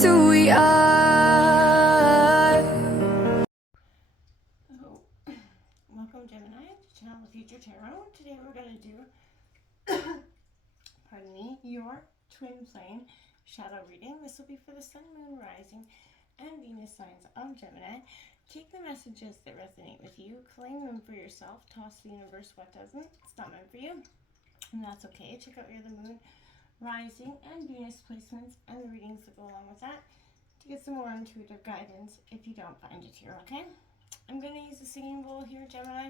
that's who we are. Hello. Welcome, Gemini, to Channel the Future Tarot. Today we're going to do, pardon me, your twin flame shadow reading. This will be for the Sun, Moon, Rising, and Venus signs of Gemini. Take the messages that resonate with you, claim them for yourself, toss the universe what doesn't. It's not meant for you, and that's okay. Check out your the Moon, Rising, and Venus placements and the readings that go along with that to get some more intuitive guidance if you don't find it here, okay? I'm going to use the singing bowl here, Gemini.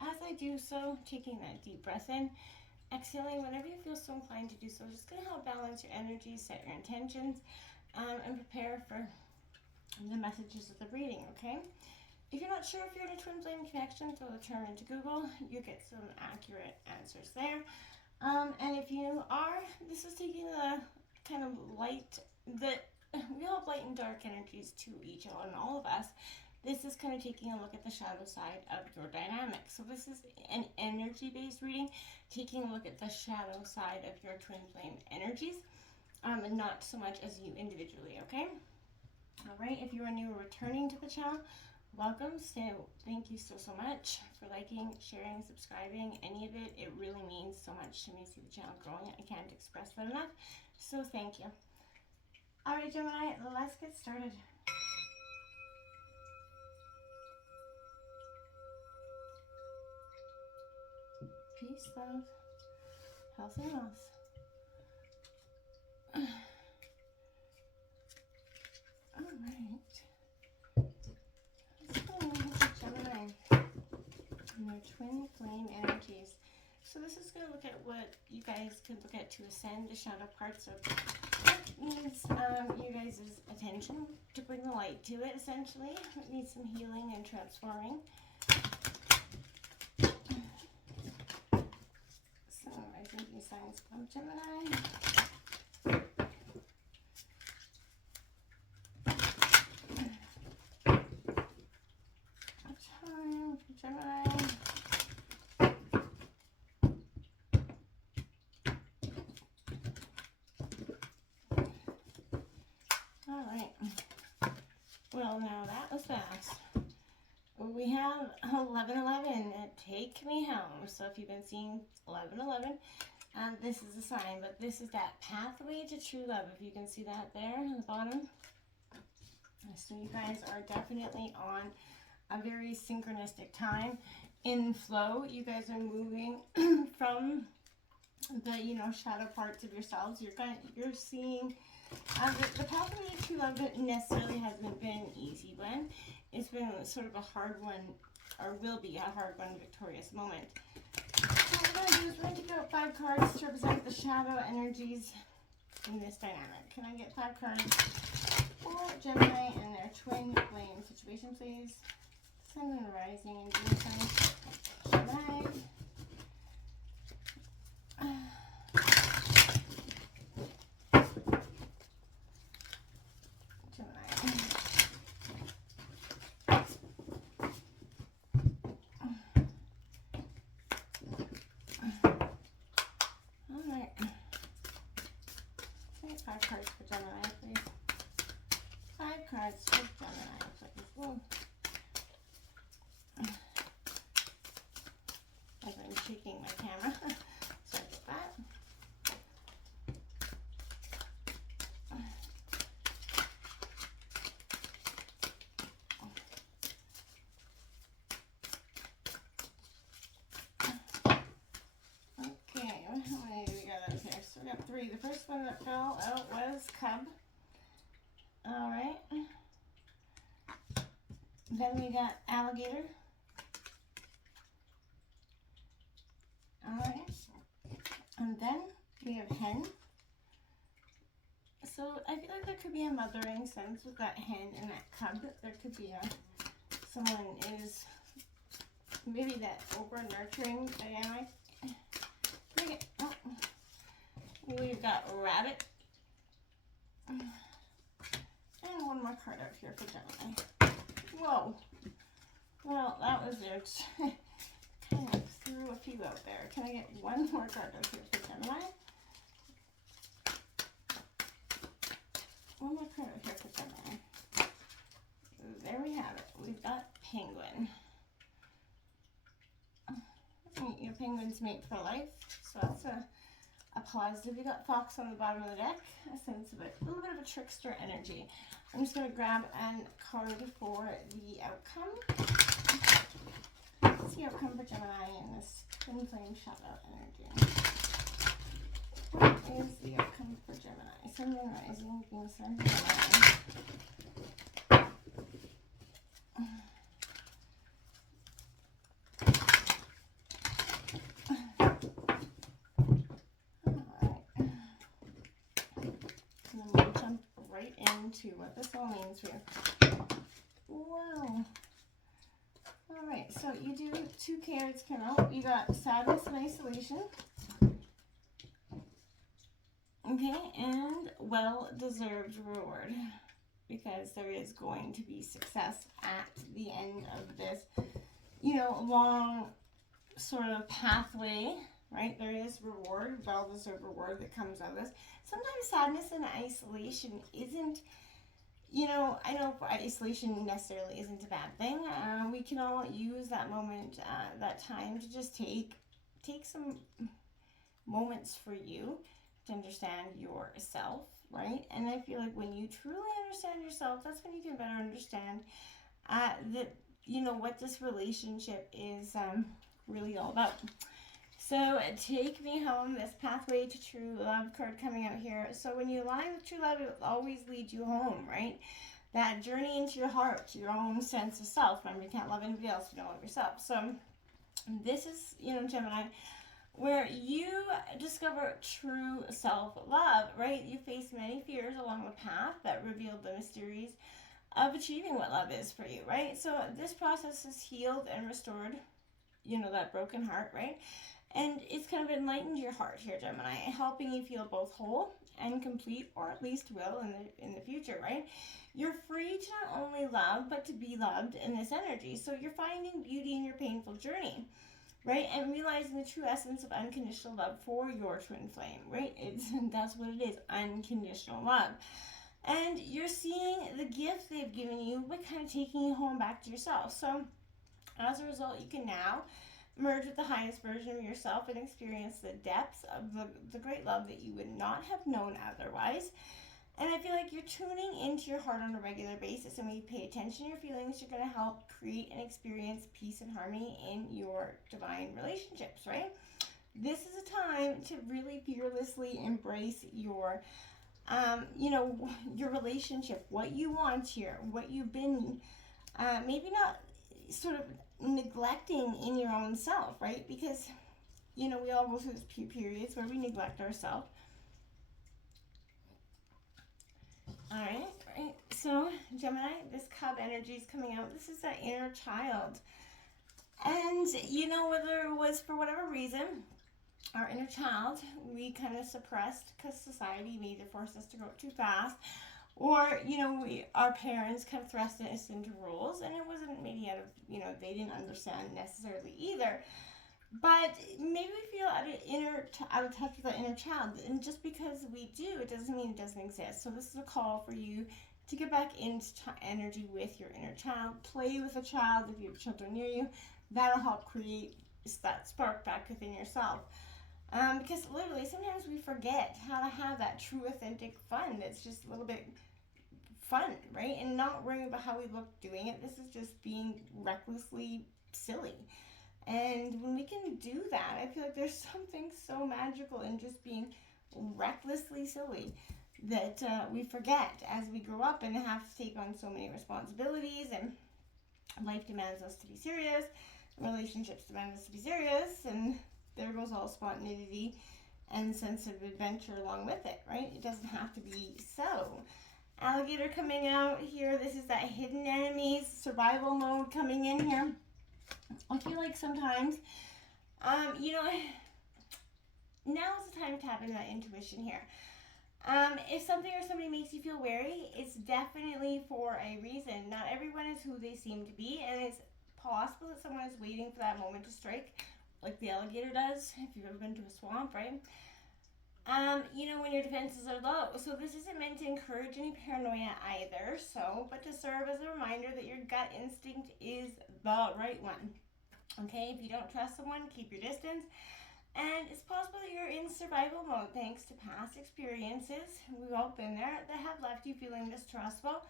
As I do so, taking that deep breath in, exhaling whenever you feel so inclined to do so. Just going to help balance your energy, set your intentions, and prepare for the messages of the reading, okay? If you're not sure if you're in a twin flame connection, throw the term into Google. You get some accurate answers there. And if you are, this is taking the kind of light that we all have light and dark energies to each and all of us. This is kind of taking a look at the shadow side of your dynamic. So this is an energy-based reading, taking a look at the shadow side of your twin flame energies, and not so much as you individually, okay? All right, if you are new or returning to the channel, welcome. So thank you so much for liking, sharing, subscribing, any of it. It really means so much to me to see the channel growing. I can't express that enough. So thank you. All right, Gemini, let's get started. Peace, love, health, and wealth. All right. Let's go into Gemini and their twin flame energies. So this is going to look at what you guys could look at to ascend the shadow parts of what needs you guys' attention to bring the light to it, essentially. It needs some healing and transforming. So I think these signs of Gemini. Time for Gemini. All right. Well, now that was fast. We have 1111, take me home. So if you've been seeing 1111, this is a sign, but this is that pathway to true love. If you can see that there on the bottom. So you guys are definitely on a very synchronistic time in flow. You guys are moving from the, shadow parts of yourselves. You're seeing the pathway to true love necessarily hasn't been an easy one. It's been sort of a hard one, or will be a hard one, victorious moment. So what we're going to do is we're going to take out 5 cards to represent the shadow energies in this dynamic. Can I get 5 cards for Gemini and their twin flame situation, please? Sun, Moon, Rising, and Venus signs. Gemini. Alright. 5 cards for Gemini, please. 5 cards for Gemini, please. Whoa. As I'm shaking my camera. Sorry about that. Okay, how many do we got up here? So we got 3. The first one that fell out was Cub. Alright. Then we got Alligator. Alright. And then we have Hen. So I feel like there could be a mothering sense with that hen and that cub. There could be someone is maybe that over nurturing dynamic. Oh. We've got Rabbit. And one more card out here for Gemini. Whoa. Well, that was it. Kind of threw a few out there. Can I get one more card out here for Gemini? one more card here for Gemini. There we have it. We've got penguin. Your penguins mate for life, so that's a positive. You got fox on the bottom of the deck, a sense of a little bit of a trickster energy. I'm just going to grab a card for the outcome. What's the outcome for Gemini in this twin flame shadow energy? What is the outcome for Gemini? Sun, moon, rising, Venus, and Gemini. Into what this all means for you. Whoa. Alright, so you do 2 cards come out. You got sadness and isolation. Okay, and well-deserved reward. Because there is going to be success at the end of this, you know, long sort of pathway, right? There is reward, well-deserved reward that comes out of this. Sometimes sadness and isolation isn't, you know, I know isolation necessarily isn't a bad thing. We can all use that moment, that time to just take some moments for you to understand yourself, right? And I feel like when you truly understand yourself, that's when you can better understand that, you know, what this relationship is really all about. So take me home, this pathway to true love card coming out here. So when you align with true love, it will always lead you home, right? That journey into your heart, your own sense of self. Remember, you can't love anybody else if you don't love yourself. So this is, you know, Gemini, where you discover true self-love, right? You face many fears along the path that revealed the mysteries of achieving what love is for you, right? So this process has healed and restored, you know, that broken heart, right? And it's kind of enlightened your heart here, Gemini, helping you feel both whole and complete, or at least will in the future, right? You're free to not only love, but to be loved in this energy. So you're finding beauty in your painful journey, right? And realizing the true essence of unconditional love for your twin flame, right? That's what it is, unconditional love. And you're seeing the gift they've given you, but kind of taking you home back to yourself. So as a result, you can now merge with the highest version of yourself and experience the depths of the great love that you would not have known otherwise. And I feel like you're tuning into your heart on a regular basis. And when you pay attention to your feelings, you're going to help create and experience peace and harmony in your divine relationships, right? This is a time to really fearlessly embrace your, you know, your relationship, what you want here, what you've been, maybe not sort of neglecting in your own self, right? Because, you know, we all go through these periods where we neglect ourselves. All right. So, Gemini, this cub energy is coming out. This is that inner child. And, you know, whether it was for whatever reason, our inner child, we kind of suppressed because society may either force us to grow up too fast, or, you know, our parents kind of thrust us into rules, and it wasn't maybe out of, you know, they didn't understand necessarily either. But maybe we feel out of touch with our inner child, and just because we do, it doesn't mean it doesn't exist. So this is a call for you to get back into energy with your inner child. Play with a child if you have children near you. That'll help create that spark back within yourself. Because literally, sometimes we forget how to have that true, authentic fun. That's just a little bit fun, right? And not worrying about how we look doing it. This is just being recklessly silly. And when we can do that, I feel like there's something so magical in just being recklessly silly that we forget as we grow up and have to take on so many responsibilities, and life demands us to be serious, relationships demand us to be serious, and there goes all spontaneity and sense of adventure along with it, right? It doesn't have to be so. Alligator coming out here. This is that hidden enemies, survival mode coming in here. I feel like sometimes, you know, now is the time to tap into that intuition here. If something or somebody makes you feel wary, it's definitely for a reason. Not everyone is who they seem to be, and it's possible that someone is waiting for that moment to strike, like the alligator does, if you've ever been to a swamp, right? when your defenses are low. So this isn't meant to encourage any paranoia either, but to serve as a reminder that your gut instinct is the right one. Okay, if you don't trust someone, keep your distance. And it's possible that you're in survival mode thanks to past experiences, we've all been there, that have left you feeling distrustful.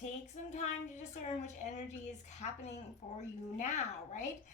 Take some time to discern which energy is happening for you now, right?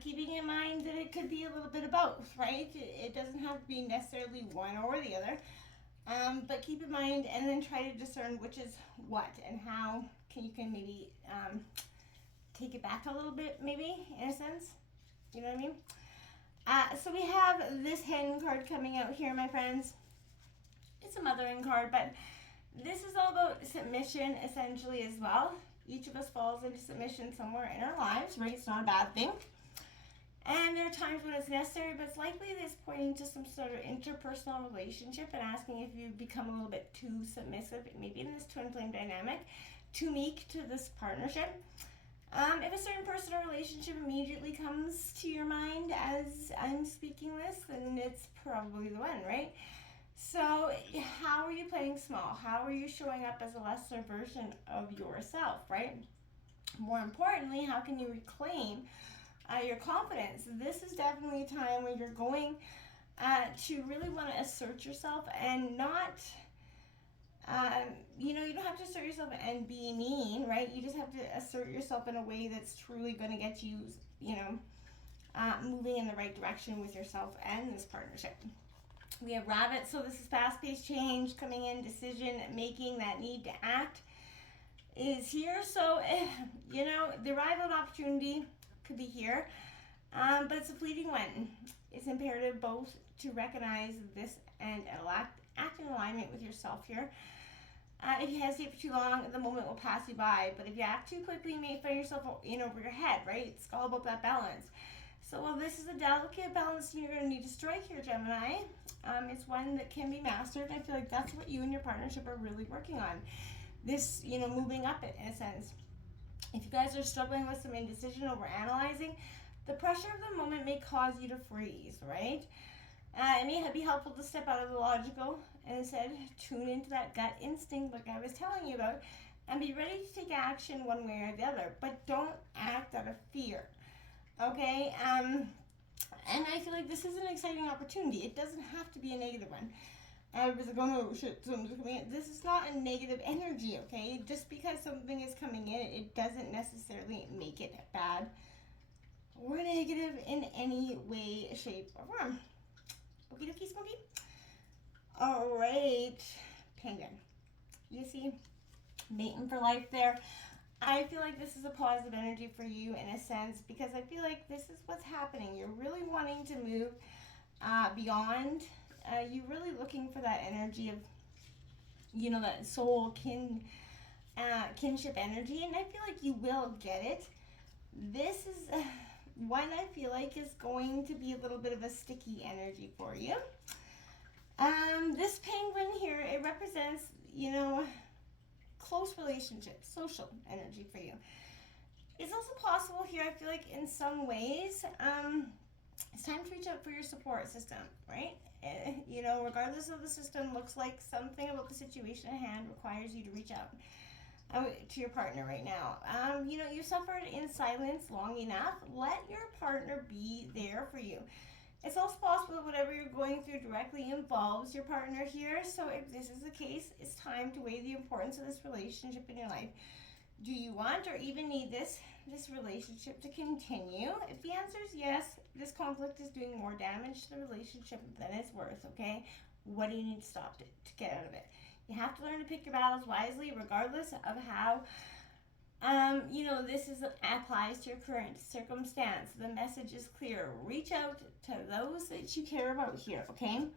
Keeping in mind that it could be a little bit of both, right? It doesn't have to be necessarily one or the other. But keep in mind and then try to discern which is what and how you can maybe take it back a little bit, maybe, in a sense. You know what I mean? So we have this hen card coming out here, my friends. It's a mothering card, but this is all about submission, essentially, as well. Each of us falls into submission somewhere in our lives, right? It's not a bad thing. And there are times when it's necessary, but it's likely that it's pointing to some sort of interpersonal relationship and asking if you become a little bit too submissive, maybe in this twin flame dynamic, too meek to this partnership. If a certain person or relationship immediately comes to your mind as I'm speaking this, then it's probably the one, right? So how are you playing small? How are you showing up as a lesser version of yourself, right? More importantly, how can you reclaim your confidence? This is definitely a time when you're going to really want to assert yourself and not, you don't have to assert yourself and be mean, right? You just have to assert yourself in a way that's truly going to get you, moving in the right direction with yourself and this partnership. We have rabbit, so this is fast-paced change coming in, decision making, that need to act is here. So, the arrival opportunity could be here, but it's a fleeting one. It's imperative both to recognize this and act in alignment with yourself here. If you hesitate for too long, the moment will pass you by, but if you act too quickly, you may find yourself in over your head, right? It's all about that balance. So while this is a delicate balance you're going to need to strike here, Gemini, it's one that can be mastered. I feel like that's what you and your partnership are really working on. This, moving up it in a sense. If you guys are struggling with some indecision over analyzing, the pressure of the moment may cause you to freeze, right? It may be helpful to step out of the logical and instead tune into that gut instinct like I was telling you about and be ready to take action one way or the other, but don't act out of fear. Okay, and I feel like this is an exciting opportunity. It doesn't have to be a negative one. I was like, oh no, shit, something's coming in. This is not a negative energy, okay? Just because something is coming in, it doesn't necessarily make it bad or negative in any way, shape, or form. Okie dokie, Smokey. All right, penguin. You see, mating for life there. I feel like this is a positive energy for you in a sense because I feel like this is what's happening. You're really wanting to move beyond. You're really looking for that energy of, that soul kinship energy, and I feel like you will get it. This is one I feel like is going to be a little bit of a sticky energy for you. This penguin here, it represents, close relationships, social energy for you. It's also possible here, I feel like in some ways, it's time to reach out for your support system, right? Regardless of the system, looks like something about the situation at hand requires you to reach out to your partner right now. You suffered in silence long enough. Let your partner be there for you. It's also possible that whatever you're going through directly involves your partner here. So if this is the case, it's time to weigh the importance of this relationship in your life. Do you want or even need this relationship to continue? If the answer is yes, this conflict is doing more damage to the relationship than it's worth, okay? What do you need to stop to get out of it? You have to learn to pick your battles wisely, regardless of how this applies to your current circumstance. The message is clear. Reach out to those that you care about here, okay?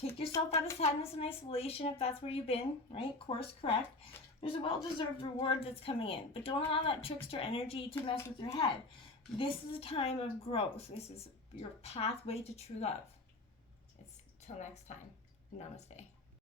Take yourself out of sadness and isolation if that's where you've been, right? Course correct. There's a well-deserved reward that's coming in, but don't allow that trickster energy to mess with your head. This is a time of growth. This is your pathway to true love. Till next time. Namaste.